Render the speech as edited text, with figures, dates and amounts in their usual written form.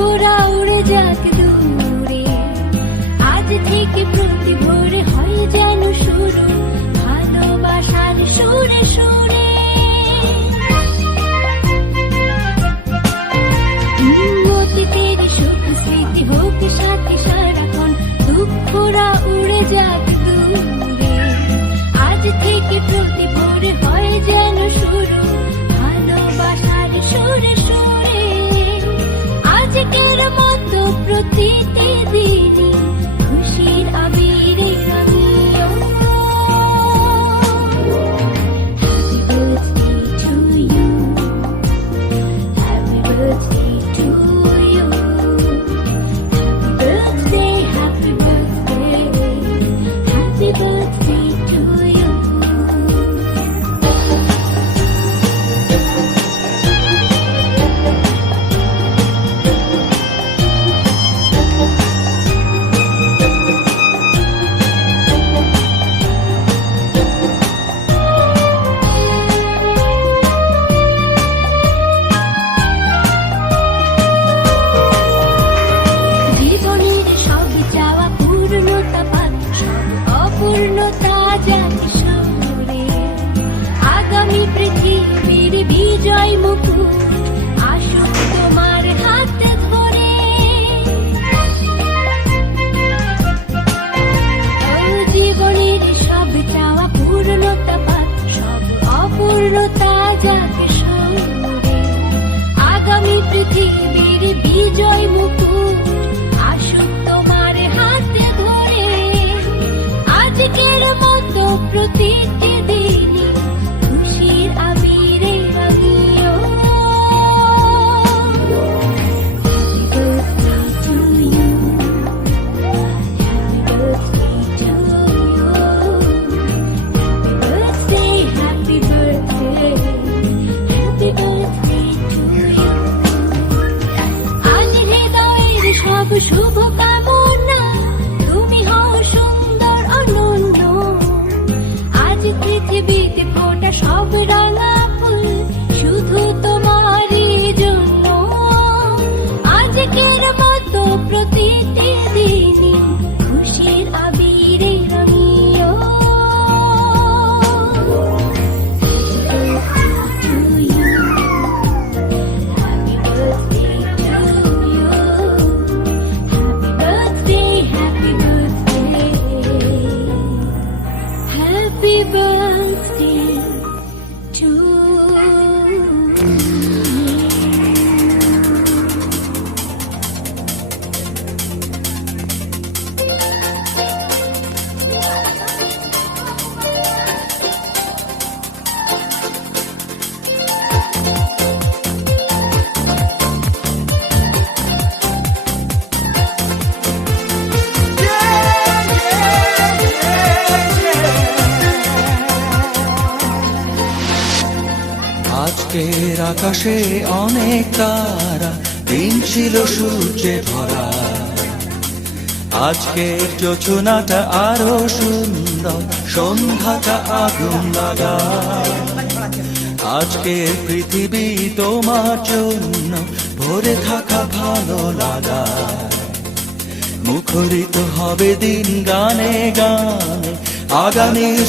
দুঃখরা উড়ে যাক দূরে, আজ থেকে প্রতি ভোরে হয় যেন শুরু ভালোবাসার সুরে সুরে। অতীতের সুখ স্মৃতি হোক সাথে সারাক্ষণ, দুঃখরা উড়ে যাক দূরে, আজ থেকে প্রতি ভোরে হয় যেন শুরু ভালোবাসার সুরে সুরে। আজকের মতো প্রতিটি দিনই খুশির আবিরে রঙিও। Happy birthday to you, happy birthday to you, happy birthday to you. জীবনের সব চাওয়া পূর্ণতা পাক, সব অপূর্ণতা যাক সরে। আগামী পৃথিবীর বিজয় মুকুট আসুক তোমার হাতে ধরে। জীবনের সব চাওয়া পূর্ণতা পাক, সব অপূর্ণতা যাক সরে। আগামী পৃথিবীর বিজয় মুকুট আসুক তোমার হাতে ধরে। আজকের মতো প্রতিটি দিনই খুশির আবিরে রঙিও। Happy birthday to you, happy birthday, happy birthday, happy birthday to you. আজ হৃদয়ের সব শুভ কামনা, তুমি হও সুন্দর অনন্য। আজ পৃথিবীতে ফোটা সব রাঙা ফুল শুধু তোমারই জন্য। আজকের মতো প্রতিটি দিনই খুশির আবিরে রঙিও। To you, happy birthday to you, happy birthday, happy birthday to you. আজকের আকাশে অনেক তারা, দিন ছিল সূর্যে ভরা। আজকের যোজনাটা আরো সুন্দর, সন্ধ্যাটা আগুন লাগা। আজকের পৃথিবী তোমার জন্য ভরে থাকা ভালো লাগা। মুখরিত হবে দিন গানে গানে, আগামী